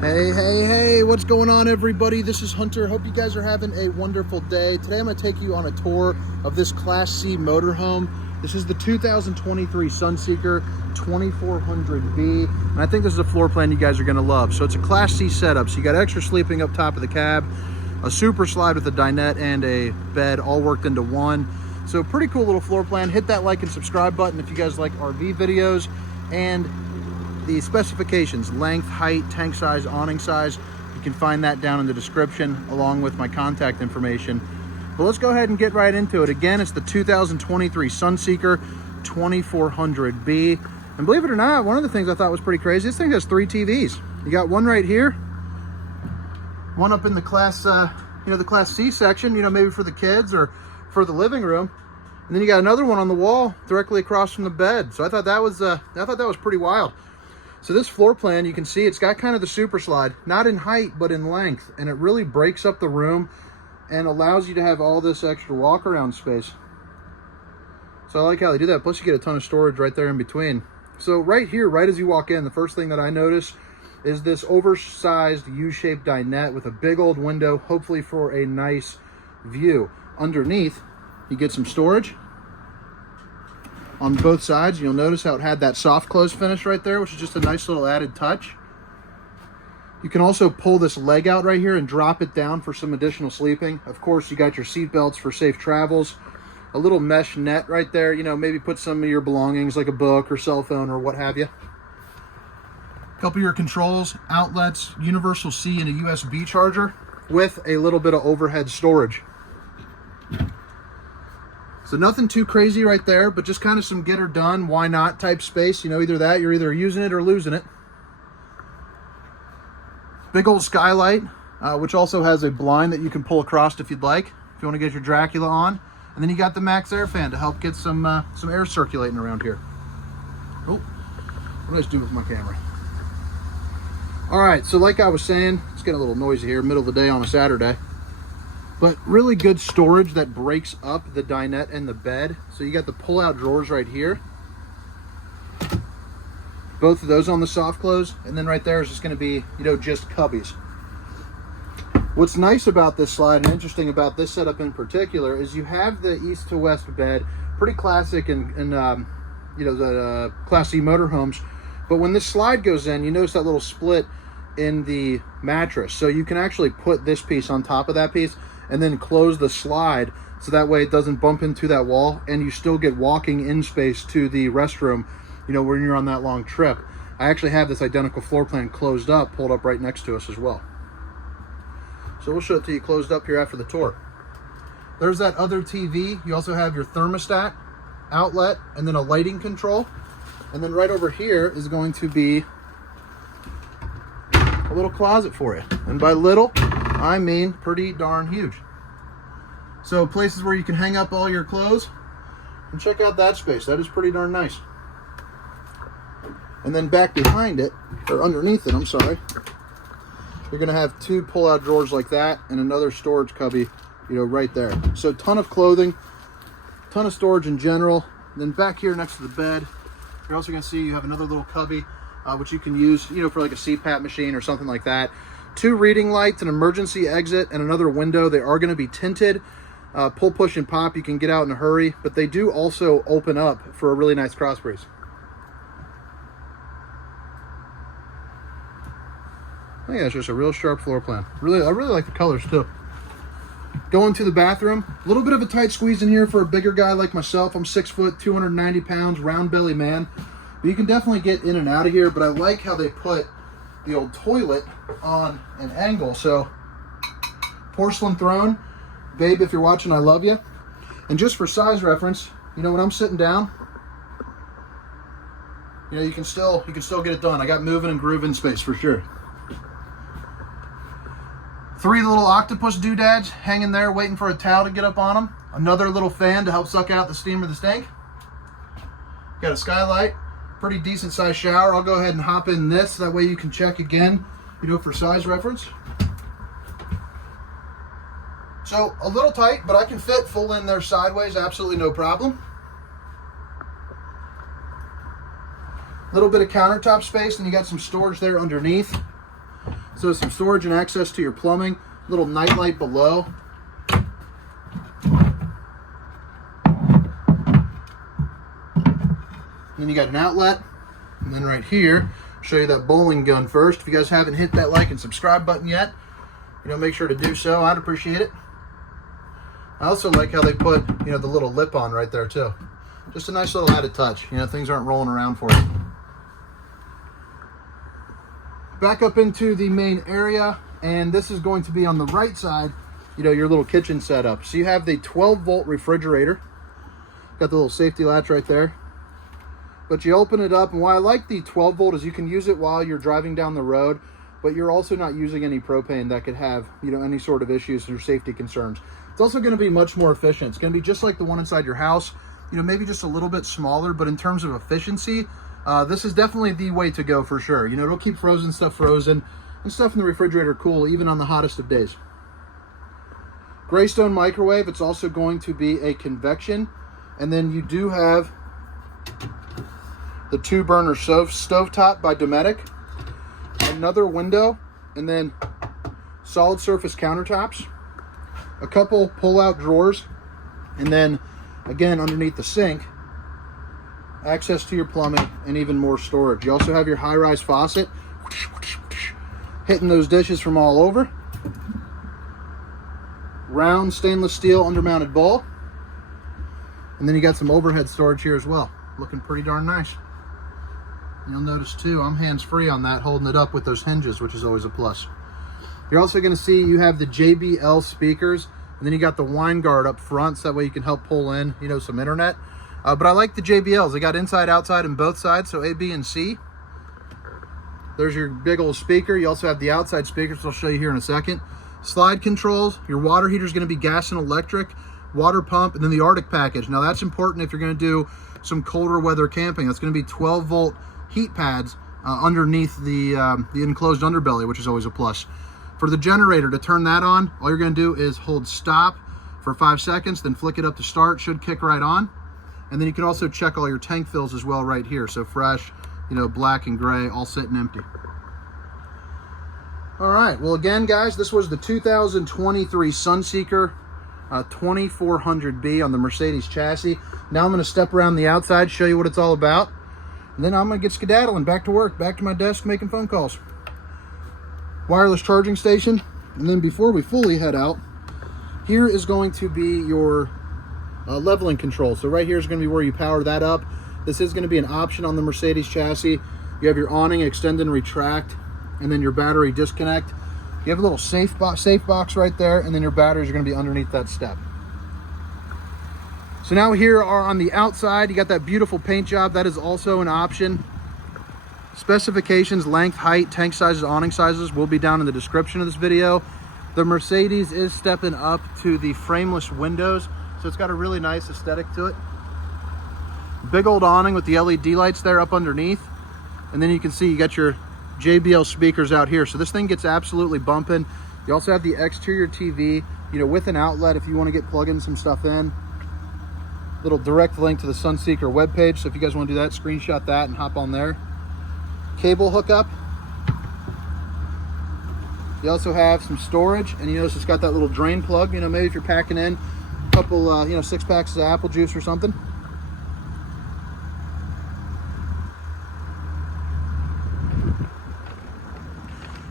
Hey, what's going on, everybody? This is Hunter. Hope you guys are having a wonderful day. Today I'm going to take you on a tour of this Class C motorhome. This is the 2023 Sunseeker 2400B, and I think this is a floor plan you guys are going to love. So it's a Class C setup, so you got extra sleeping up top of the cab, a super slide with a dinette and a bed all worked into one. So pretty cool little floor plan. Hit that like and subscribe button if you guys like RV videos, and the specifications, length, height, tank size, awning size, you can find that down in the description along with my contact information. But let's go ahead and get right into it. Again, it's the 2023 Sunseeker 2400B. And believe it or not, one of the things I thought was pretty crazy, this thing has 3 TVs. You got one right here, one up in the Class, the Class C section, maybe for the kids or for the living room. And then you got another one on the wall directly across from the bed. So I thought that was pretty wild. So this floor plan, you can see it's got kind of the super slide, not in height, but in length. And it really breaks up the room and allows you to have all this extra walk around space. So I like how they do that. Plus you get a ton of storage right there in between. So right here, right as you walk in, the first thing that I notice is this oversized U-shaped dinette with a big old window, hopefully for a nice view. Underneath, you get some storage. On both sides, you'll notice how it had that soft close finish right there, which is just a nice little added touch. You can also pull this leg out right here and drop it down for some additional sleeping. Of course, you got your seat belts for safe travels. A little mesh net right there, maybe put some of your belongings like a book or cell phone or what have you. A couple of your controls, outlets, universal C and a USB charger with a little bit of overhead storage. So nothing too crazy right there, but just kind of some get her done, why not type space. Either that, you're either using it or losing it. Big old skylight, which also has a blind that you can pull across if you'd like, if you want to get your Dracula on. And then you got the max air fan to help get some air circulating around here. Oh, what did I just do with my camera? All right, so like I was saying, it's getting a little noisy here, middle of the day on a Saturday. But really good storage that breaks up the dinette and the bed. So you got the pull-out drawers right here. Both of those on the soft close. And then right there is just going to be, just cubbies. What's nice about this slide and interesting about this setup in particular is you have the east to west bed. Pretty classic in the Class C motorhomes. But when this slide goes in, you notice that little split in the mattress. So you can actually put this piece on top of that piece and then close the slide so that way it doesn't bump into that wall and you still get walking in space to the restroom, when you're on that long trip. I actually have this identical floor plan closed up, pulled up right next to us as well. So we'll show it to you closed up here after the tour. There's that other TV. You also have your thermostat, outlet, and then a lighting control. And then right over here is going to be a little closet for you. And by little, I mean pretty darn huge. So places where you can hang up all your clothes, and check out that space. That is pretty darn nice. And then back behind it, or underneath it, I'm sorry, you're gonna have 2 pull-out drawers like that and another storage cubby, right there. So ton of clothing, ton of storage in general. And then back here next to the bed, you're also gonna see you have another little cubby, which you can use, for like a CPAP machine or something like that. 2 reading lights, an emergency exit, and another window. They are going to be tinted. Pull, push, and pop. You can get out in a hurry, but they do also open up for a really nice cross breeze. I think that's just a real sharp floor plan. I really like the colors too. Going to the bathroom, a little bit of a tight squeeze in here for a bigger guy like myself. I'm 6 foot, 290 pounds, round belly man. But you can definitely get in and out of here, but I like how they put the old toilet on an angle. So porcelain throne, babe, if you're watching, I love you. And just for size reference, when I'm sitting down, you can still get it done. I got moving and grooving space for sure. 3 little octopus doodads hanging there waiting for a towel to get up on them. Another little fan to help suck out the steam or the stank. Got a skylight. Pretty decent sized shower. I'll go ahead and hop in this. That way you can check again, for size reference. So a little tight, but I can fit full in there sideways. Absolutely no problem. A little bit of countertop space, and you got some storage there underneath. So some storage and access to your plumbing, little night light below. Then you got an outlet, and then right here, show you that bowling gun first. If you guys haven't hit that like and subscribe button yet, make sure to do so. I'd appreciate it. I also like how they put, the little lip on right there too. Just a nice little added touch. Things aren't rolling around for you. Back up into the main area, and this is going to be on the right side, your little kitchen setup. So you have the 12-volt refrigerator. Got the little safety latch right there. But you open it up, and why I like the 12 volt is you can use it while you're driving down the road, but you're also not using any propane that could have, any sort of issues or safety concerns. It's also going to be much more efficient. It's going to be just like the one inside your house, maybe just a little bit smaller, but in terms of efficiency, this is definitely the way to go for sure. It'll keep frozen stuff frozen and stuff in the refrigerator cool, even on the hottest of days. Greystone microwave. It's also going to be a convection, and then you do have the 2-burner stovetop by Dometic, another window, and then solid surface countertops, a couple pull-out drawers, and then again underneath the sink, access to your plumbing and even more storage. You also have your high-rise faucet, hitting those dishes from all over. Round stainless steel undermounted bowl, and then you got some overhead storage here as well. Looking pretty darn nice. You'll notice too, I'm hands-free on that, holding it up with those hinges, which is always a plus. You're also going to see you have the JBL speakers, and then you got the wine guard up front, so that way you can help pull in, some internet. But I like the JBLs. They got inside, outside, and both sides, so A, B, and C. There's your big old speaker. You also have the outside speakers, I'll show you here in a second. Slide controls. Your water heater is going to be gas and electric, water pump, and then the Arctic package. Now that's important if you're going to do some colder weather camping. That's going to be 12-volt heat pads underneath the enclosed underbelly, which is always a plus. For the generator, to turn that on, all you're going to do is hold stop for 5 seconds, then flick it up to start. Should kick right on. And then you can also check all your tank fills as well right here. So fresh, black and gray, all sitting empty. All right, well again guys, this was the 2023 Sunseeker 2400B on the Mercedes chassis. Now I'm going to step around the outside, show you what it's all about. And then I'm going to get skedaddling back to work, back to my desk making phone calls. Wireless charging station. And then before we fully head out, here is going to be your leveling control. So right here is going to be where you power that up. This is going to be an option on the Mercedes chassis. You have your awning extend and retract, and then your battery disconnect. You have a little safe box right there, and then your batteries are going to be underneath that step. So now here are on the outside, you got that beautiful paint job. That is also an option. Specifications, length, height, tank sizes, awning sizes will be down in the description of this video. The Mercedes is stepping up to the frameless windows, so it's got a really nice aesthetic to it. Big old awning with the LED lights there up underneath. And then you can see you got your JBL speakers out here. So this thing gets absolutely bumping. You also have the exterior TV, with an outlet if you want to get plugging some stuff in. Little direct link to the Sunseeker webpage. So if you guys want to do that, screenshot that and hop on there. Cable hookup. You also have some storage, and you notice it's got that little drain plug. Maybe if you're packing in a couple, 6 packs of apple juice or something.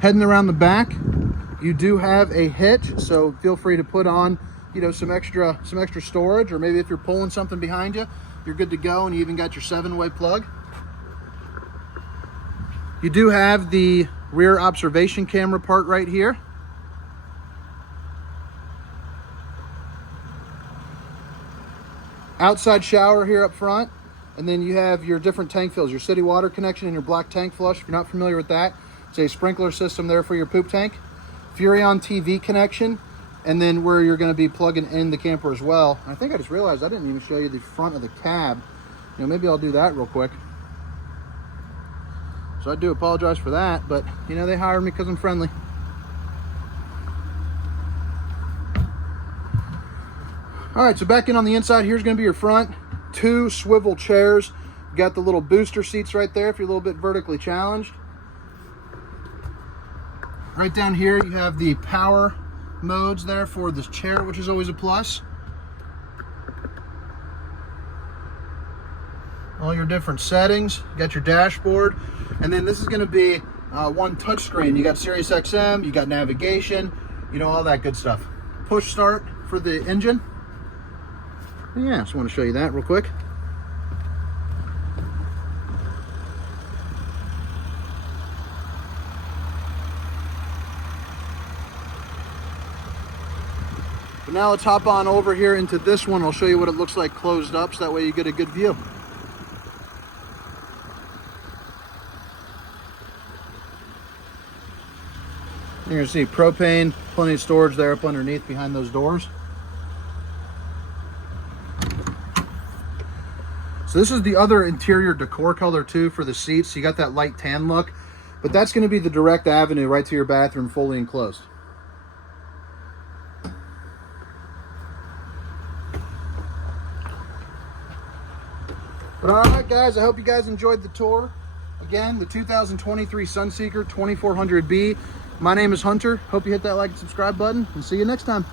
Heading around the back, you do have a hitch, so feel free to put on, some extra storage, or maybe if you're pulling something behind you, you're good to go, and you even got your 7-way plug. You do have the rear observation camera part right here. Outside shower here up front, and then you have your different tank fills, your city water connection and your black tank flush. If you're not familiar with that, it's a sprinkler system there for your poop tank. Furrion TV connection, and then where you're going to be plugging in the camper as well. I think I just realized I didn't even show you the front of the cab. Maybe I'll do that real quick. So I do apologize for that, but they hired me because I'm friendly. All right, so back in on the inside, here's going to be your front. 2 swivel chairs. You got the little booster seats right there if you're a little bit vertically challenged. Right down here, you have the power modes there for this chair, which is always a plus. All your different settings. You got your dashboard. And then this is going to be one touchscreen. You got Sirius XM, you got navigation, you know, all that good stuff. Push start for the engine. Yeah, just want to show you that real quick. But now let's hop on over here into this one. I'll show you what it looks like closed up, so that way you get a good view. You're gonna see propane, plenty of storage there up underneath behind those doors. So this is the other interior decor color too for the seats. You got that light tan look, but that's gonna be the direct avenue right to your bathroom, fully enclosed. But all right, guys, I hope you guys enjoyed the tour. Again, the 2023 Sunseeker 2400B. My name is Hunter. Hope you hit that like and subscribe button, and see you next time.